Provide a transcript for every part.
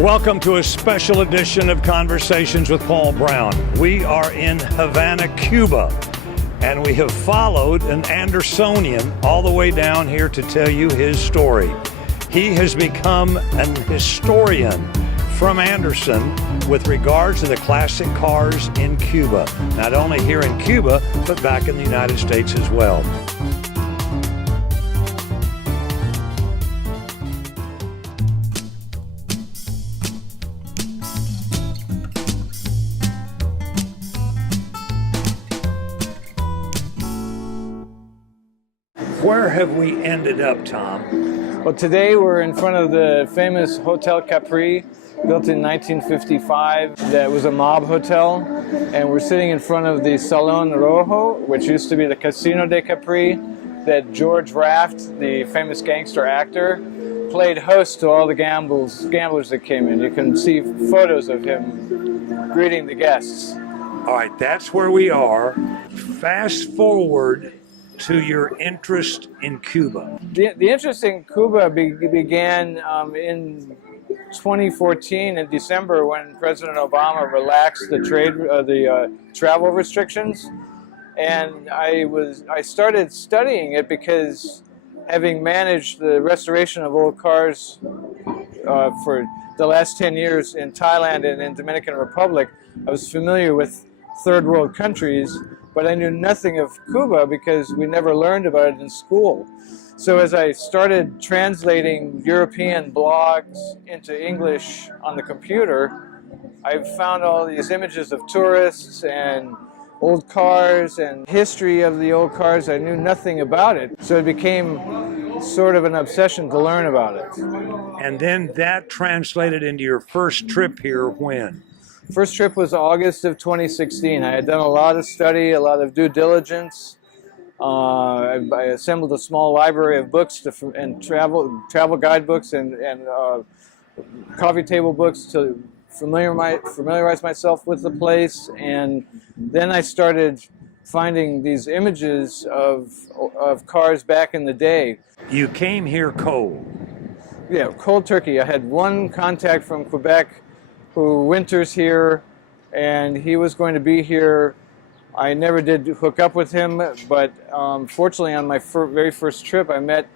Welcome to a special edition of Conversations with Paul Brown. We are in Havana, Cuba, and we have followed an Andersonian all the way down here to tell you his story. He has become an historian from Anderson with regards to the classic cars in Cuba, not only here in Cuba, but back in the United States as well. Where have we ended up, Tom? Well, today we're in front of the famous Hotel Capri, built in 1955. That was a mob hotel, and we're sitting in front of the Salon Rojo, which used to be the Casino de Capri, that George Raft, the famous gangster actor, played host to all the gamblers that came in. You can see photos of him greeting the guests. All right, that's where we are. Fast forward to your interest in Cuba. The interest in Cuba began in 2014 in December when President Obama relaxed the travel restrictions, and I started studying it because, having managed the restoration of old cars for the last 10 years in Thailand and in Dominican Republic, I was familiar with third world countries, but I knew nothing of Cuba because we never learned about it in school. So as I started translating European blogs into English on the computer, I found all these images of tourists and old cars and history of the old cars. I knew nothing about it, so it became sort of an obsession to learn about it. And then that translated into your first trip here when? First trip was August of 2016. I had done a lot of study, a lot of due diligence. I assembled a small library of books and travel guidebooks and coffee table books to familiarize myself with the place. And then I started finding these images of cars back in the day. You came here cold. Yeah, cold turkey. I had one contact from Quebec who winters here, and he was going to be here. I never did hook up with him, but fortunately on my very first trip I met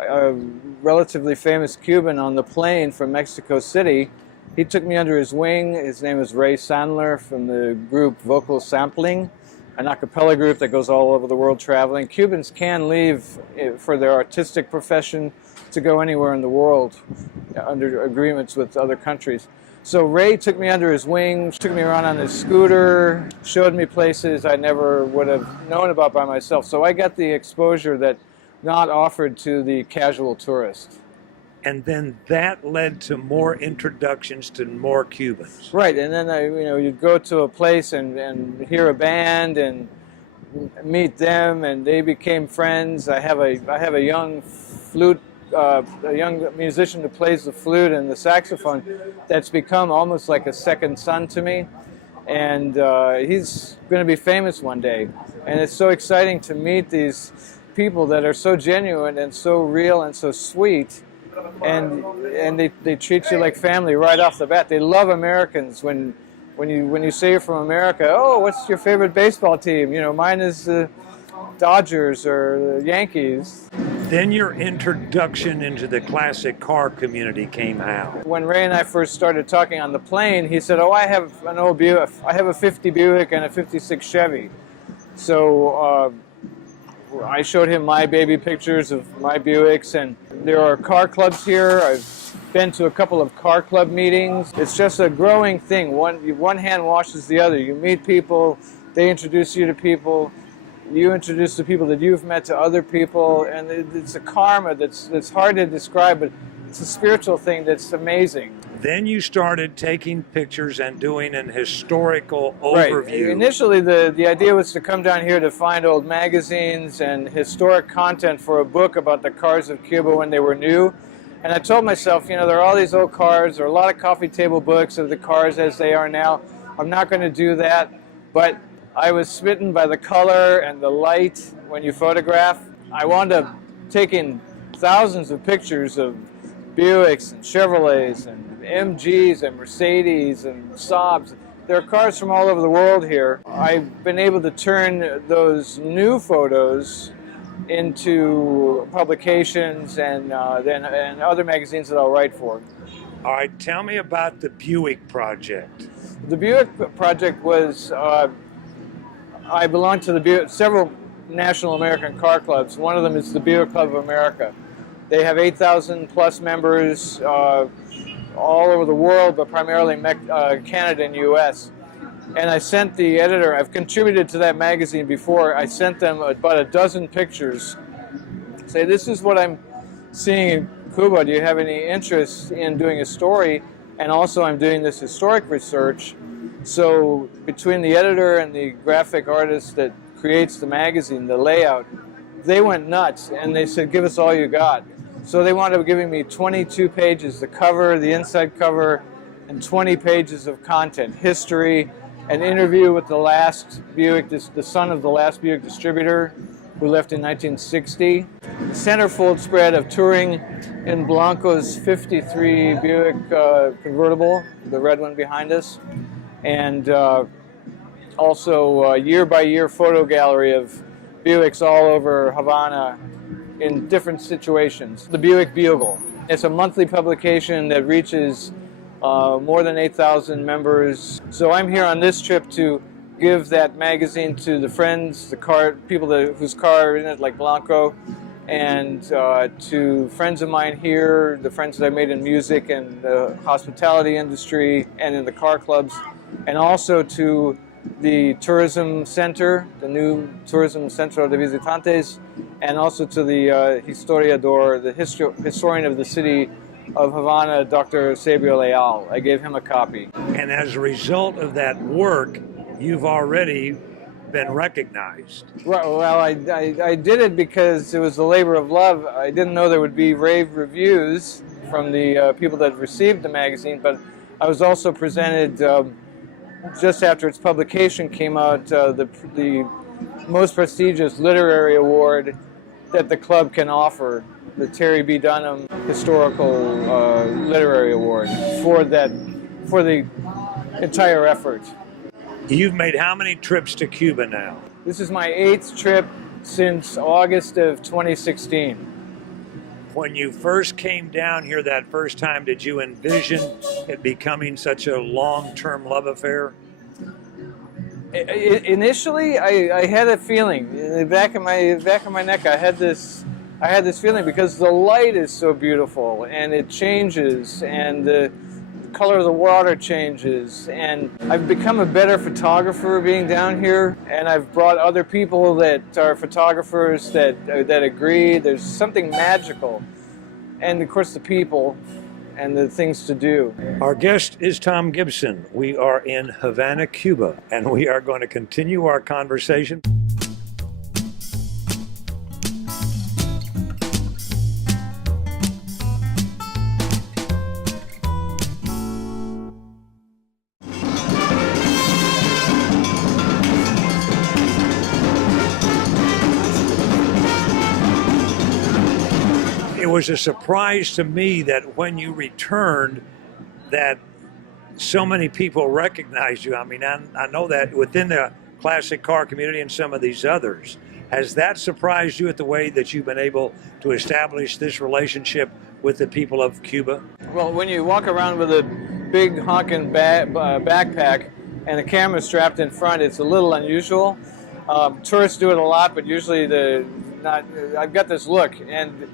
a relatively famous Cuban on the plane from Mexico City. He took me under his wing. His name is Ray Sandler from the group Vocal Sampling, an a cappella group that goes all over the world traveling. Cubans can leave for their artistic profession to go anywhere in the world under agreements with other countries. So Ray took me under his wing, took me around on his scooter, showed me places I never would have known about by myself. So I got the exposure that not offered to the casual tourist. And then that led to more introductions to more Cubans. Right, and then you'd go to a place and hear a band and meet them, and they became friends. I have a young a young musician who plays the flute and the saxophone that's become almost like a second son to me, and he's going to be famous one day. And it's so exciting to meet these people that are so genuine and so real and so sweet, and they treat you like family right off the bat. They love Americans when you say you're from America. Oh, what's your favorite baseball team? Mine is the Dodgers or the Yankees. Then your introduction into the classic car community came how? When Ray and I first started talking on the plane, he said, "Oh, I have an old Buick. I have a 50 Buick and a 56 Chevy." So I showed him my baby pictures of my Buicks, and there are car clubs here. I've been to a couple of car club meetings. It's just a growing thing. One hand washes the other. You meet people, they introduce you to people. You introduce the people that you've met to other people, and it's a karma that's hard to describe, but it's a spiritual thing that's amazing. Then you started taking pictures and doing an historical overview. Right. Initially, the idea was to come down here to find old magazines and historic content for a book about the cars of Cuba when they were new. And I told myself, there are all these old cars, there are a lot of coffee table books of the cars as they are now. I'm not going to do that, but I was smitten by the color and the light when you photograph. I wound up taking thousands of pictures of Buicks and Chevrolets and MGs and Mercedes and Saabs. There are cars from all over the world here. I've been able to turn those new photos into publications and other magazines that I'll write for. All right, tell me about the Buick project. The Buick project was, I belong to several national American car clubs. One of them is the Buick Club of America. They have 8,000 plus members all over the world, but primarily Canada and US. And I sent the editor, I've contributed to that magazine before, I sent them about a dozen pictures. Say, this is what I'm seeing in Cuba. Do you have any interest in doing a story? And also I'm doing this historic research. So between the editor and the graphic artist that creates the magazine, the layout, they went nuts and they said, give us all you got. So they wound up giving me 22 pages, the cover, the inside cover, and 20 pages of content, history, an interview with the last Buick, the son of the last Buick distributor who left in 1960. The centerfold spread of touring in Blanco's 53 Buick convertible, the red one behind us, and also a year-by-year photo gallery of Buicks all over Havana in different situations. The Buick Bugle. It's a monthly publication that reaches more than 8,000 members. So I'm here on this trip to give that magazine to the friends, the people whose car are in it, like Blanco, and to friends of mine here, the friends that I made in music and the hospitality industry and in the car clubs, and also to the tourism center, the new tourism Centro de Visitantes, and also to the historiador, the historian of the city of Havana, Dr. Sabio Leal. I gave him a copy. And as a result of that work, you've already been recognized. Well, I did it because it was a labor of love. I didn't know there would be rave reviews from the people that received the magazine, but I was also presented just after its publication came out, the most prestigious literary award that the club can offer, the Terry B. Dunham Historical Literary Award for the entire effort. You've made how many trips to Cuba now? This is my 8th trip since August of 2016. When you first came down here that first time, did you envision it becoming such a long-term love affair? Initially, I had a feeling in the back of my neck. I had this feeling because the light is so beautiful and it changes and the color of the water changes, and I've become a better photographer being down here, and I've brought other people that are photographers that agree. There's something magical, and of course the people and the things to do. Our guest is Tom Gibson. We are in Havana, Cuba, and we are going to continue our conversation. It was a surprise to me that when you returned, that so many people recognized you. I mean, I know that within the classic car community and some of these others. Has that surprised you at the way that you've been able to establish this relationship with the people of Cuba? Well, when you walk around with a big honking backpack and a camera strapped in front, it's a little unusual. Tourists do it a lot, but usually I've got this look, and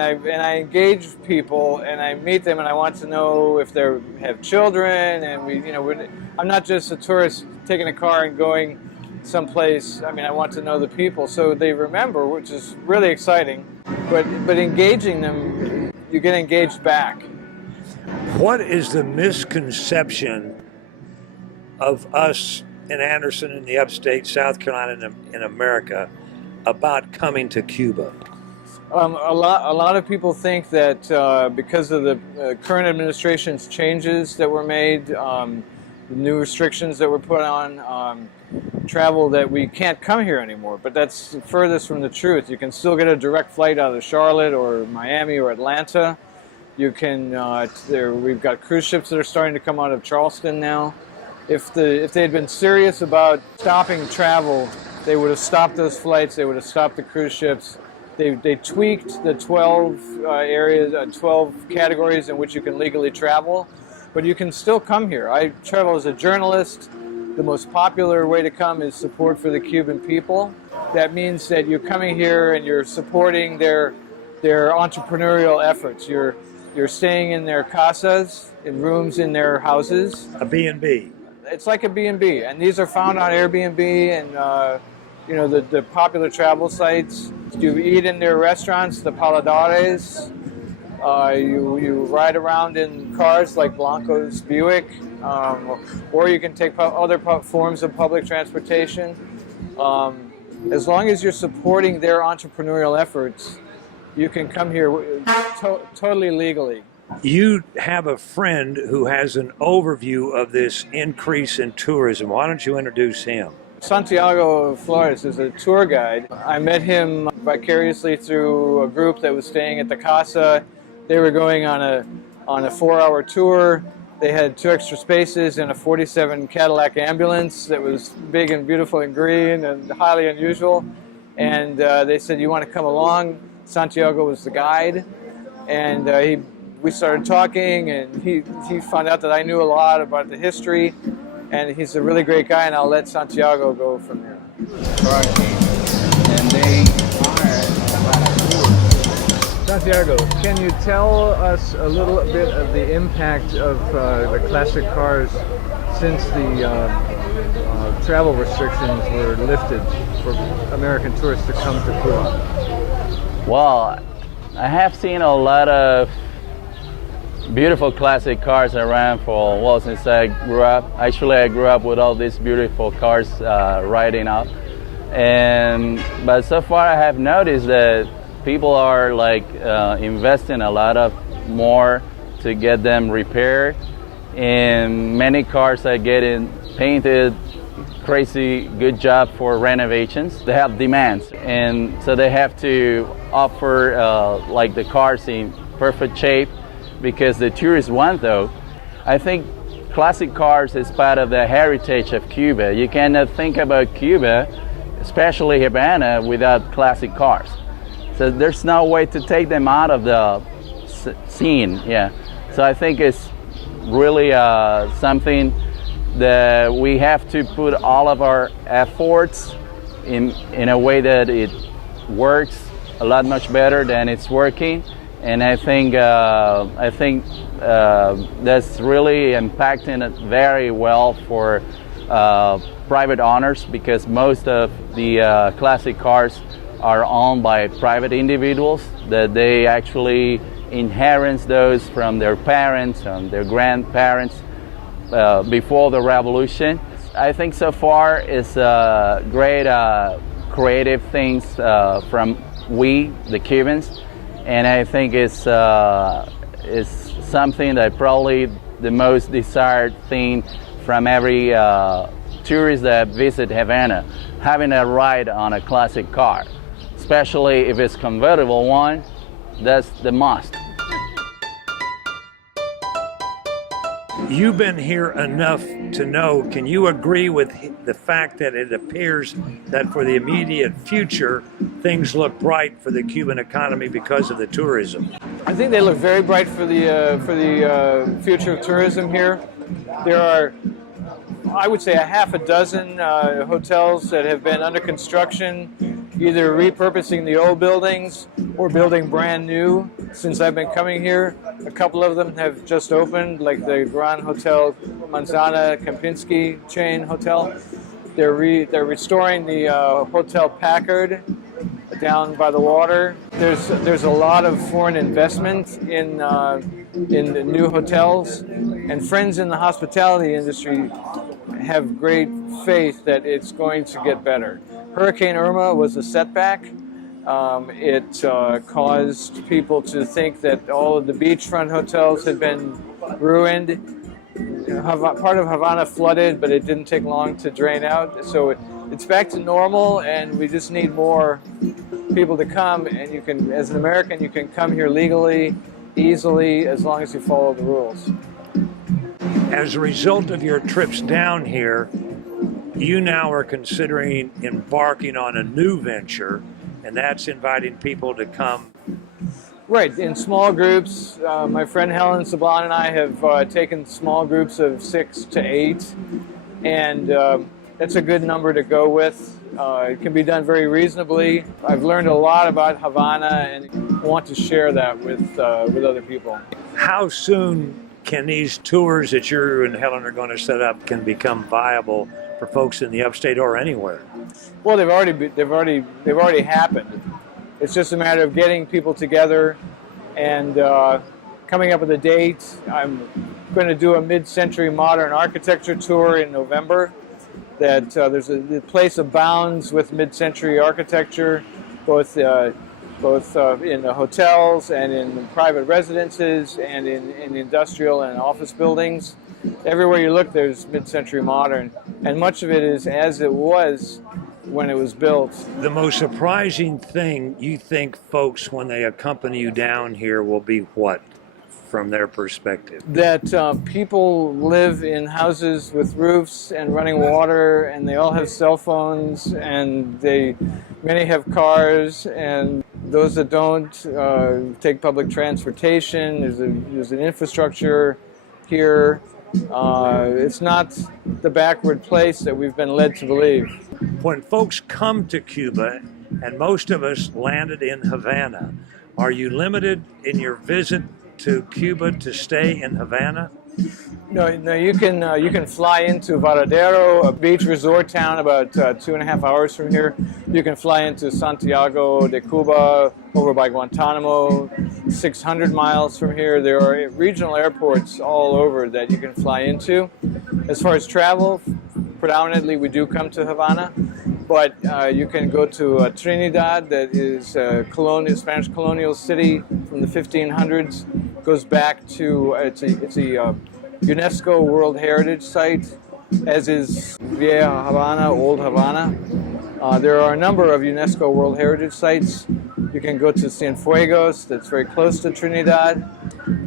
I engage people and I meet them and I want to know if they have children, and I'm not just a tourist taking a car and going someplace. I mean, I want to know the people so they remember, which is really exciting. But engaging them, you get engaged back. What is the misconception of us in Anderson in the upstate South Carolina in America about coming to Cuba? A lot of people think that because of the current administration's changes that were made, the new restrictions that were put on travel, that we can't come here anymore. But that's furthest from the truth. You can still get a direct flight out of Charlotte or Miami or Atlanta. You can, we've got cruise ships that are starting to come out of Charleston now. If they had been serious about stopping travel, they would have stopped those flights. They would have stopped the cruise ships. They tweaked the 12 areas, 12 categories in which you can legally travel, but you can still come here. I travel as a journalist. The most popular way to come is support for the Cuban people. That means that you're coming here and you're supporting their entrepreneurial efforts. You're staying in their casas, in rooms in their houses. A B&B. It's like a B&B, and these are found on Airbnb and the popular travel sites. You eat in their restaurants, the paladares. You ride around in cars like Blanco's Buick, or you can take other forms of public transportation. As long as you're supporting their entrepreneurial efforts, you can come here totally legally. You have a friend who has an overview of this increase in tourism. Why don't you introduce him? Santiago Flores is a tour guide. I met him vicariously through a group that was staying at the Casa. They were going on a 4-hour tour. They had 2 extra spaces and a 47 Cadillac ambulance that was big and beautiful and green and highly unusual. And they said, "You want to come along?" Santiago was the guide, and we started talking, and he found out that I knew a lot about the history, and he's a really great guy, and I'll let Santiago go from here. And they hired Santiago, can you tell us a little bit of the impact of the classic cars since the travel restrictions were lifted for American tourists to come to Cuba? Well, I have seen a lot of beautiful classic cars around since I grew up. Actually, I grew up with all these beautiful cars riding up. But so far I have noticed that people are investing a lot of more to get them repaired. And many cars are getting painted, crazy good job for renovations. They have demands, and so they have to offer the cars in perfect shape because the tourists want those. I think classic cars is part of the heritage of Cuba. You cannot think about Cuba, especially Havana, without classic cars. So there's no way to take them out of the scene. Yeah. So I think it's really something that we have to put all of our efforts in a way that it works a lot much better than it's working. And I think that's really impacting it very well for private owners, because most of the classic cars are owned by private individuals, that they actually inherit those from their parents and their grandparents before the revolution. I think so far it's great creative things from the Cubans, and I think it's something that probably the most desired thing from every tourist that visit Havana, having a ride on a classic car, especially if it's convertible one. That's the must. You've been here enough to know, can you agree with the fact that it appears that for the immediate future, things look bright for the Cuban economy because of the tourism? I think they look very bright for the future of tourism here. There are, I would say, a half a dozen hotels that have been under construction, either repurposing the old buildings or building brand new since I've been coming here. A couple of them have just opened, like the Grand Hotel Manzana Kempinski chain hotel. They're restoring the Hotel Packard down by the water. There's a lot of foreign investment in the new hotels, and friends in the hospitality industry have great faith that it's going to get better. Hurricane Irma was a setback. It caused people to think that all of the beachfront hotels had been ruined. Part of Havana flooded, but it didn't take long to drain out. So it's back to normal, and we just need more people to come. And you can, as an American, you can come here legally. easily as long as you follow the rules. As a result of your trips down here, you now are considering embarking on a new venture, and that's inviting people to come. Right, in small groups. My friend Helen Saban and I have taken small groups of 6 to 8, and that's a good number to go with. It can be done very reasonably. I've learned a lot about Havana and want to share that with other people. How soon can these tours that you and Helen are going to set up can become viable for folks in the upstate or anywhere? Well, they've already happened. It's just a matter of getting people together and coming up with a date. I'm going to do a mid-century modern architecture tour in November. The place abounds with mid-century architecture, both in the hotels and in private residences and in industrial and office buildings. Everywhere you look, there's mid-century modern, and much of it is as it was when it was built. The most surprising thing you think folks, when they accompany you down here, will be what, from their perspective? That people live in houses with roofs and running water, and they all have cell phones, and many have cars, and those that don't take public transportation. There's an infrastructure here. It's not the backward place that we've been led to believe. When folks come to Cuba, and most of us landed in Havana, are you limited in your visit to Cuba to stay in Havana? No, you can fly into Varadero, a beach resort town about 2.5 hours from here. You can fly into Santiago de Cuba, over by Guantanamo, 600 miles from here. There are regional airports all over that you can fly into. As far as travel, predominantly we do come to Havana, but you can go to Trinidad, that is a Spanish colonial city from the 1500s. Goes back to it's a UNESCO World Heritage Site, as is Vieja Havana, Old Havana. There are a number of UNESCO World Heritage Sites. You can go to Cienfuegos, that's very close to Trinidad.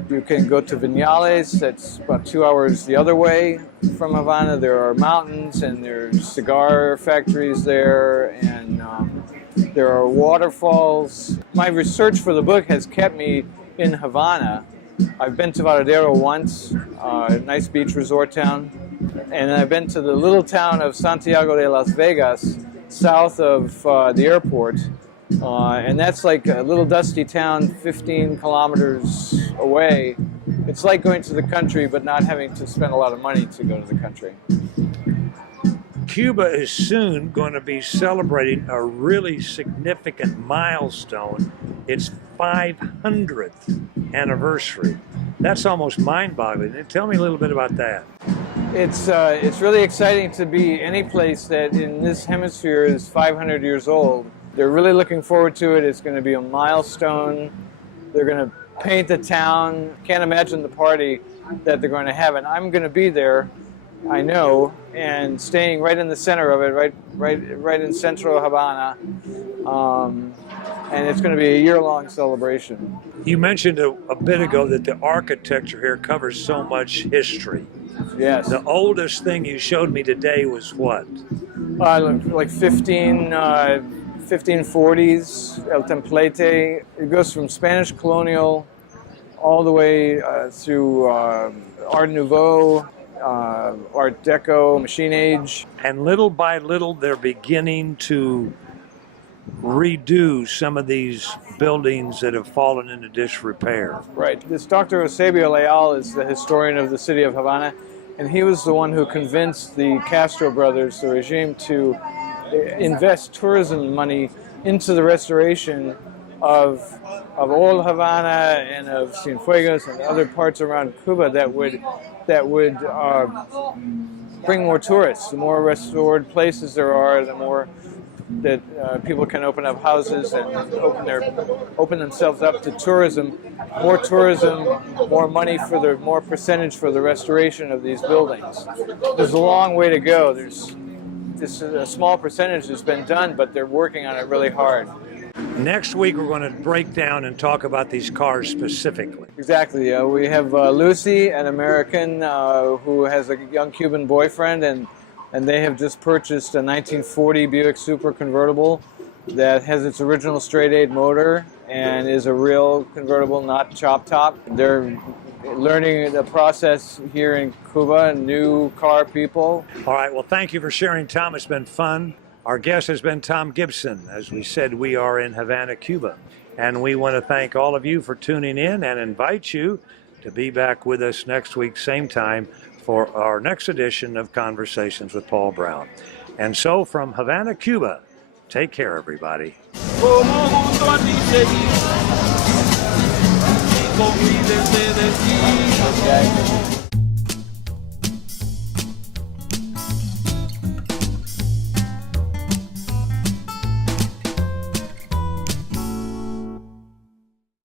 You can go to Viñales, that's about 2 hours the other way from Havana. There are mountains, and there's cigar factories there, and there are waterfalls. My research for the book has kept me in Havana. I've been to Varadero once, a nice beach resort town, and I've been to the little town of Santiago de Las Vegas, south of the airport, and that's like a little dusty town 15 kilometers away. It's like going to the country, but not having to spend a lot of money to go to the country. Cuba is soon going to be celebrating a really significant milestone. Its 500th anniversary. That's almost mind-boggling. Tell me a little bit about that. It's really exciting to be any place that in this hemisphere is 500 years old. They're really looking forward to it. It's going to be a milestone. They're going to paint the town. Can't imagine the party that they're going to have, and I'm going to be there, I know, and staying right in the center of it, right in central Havana. And it's going to be a year-long celebration. You mentioned a bit ago that the architecture here covers so much history. Yes. The oldest thing you showed me today was what? Like 1540s, El Templete. It goes from Spanish colonial all the way through Art Nouveau, Art Deco, Machine Age. And little by little, they're beginning to redo some of these buildings that have fallen into disrepair. Right. This Dr. Eusebio Leal is the historian of the city of Havana, and he was the one who convinced the Castro brothers, the regime, to invest tourism money into the restoration of old Havana and of Cienfuegos and other parts around Cuba that would bring more tourists. The more restored places there are, the more that people can open up houses and open themselves up to tourism. More tourism, more money more percentage for the restoration of these buildings. There's a long way to go. There's a small percentage that's been done, but they're working on it really hard. Next week, we're going to break down and talk about these cars specifically. Exactly. We have Lucy, an American who has a young Cuban boyfriend, and they have just purchased a 1940 Buick Super convertible that has its original straight 8 motor and is a real convertible, not chop top. They're learning the process here in Cuba, new car people. All right, well, thank you for sharing, Tom. It's been fun. Our guest has been Tom Gibson. As we said, we are in Havana, Cuba. And we want to thank all of you for tuning in and invite you to be back with us next week, same time, for our next edition of Conversations with Paul Brown. And so from Havana, Cuba, take care, everybody. Con mi deseo de ti.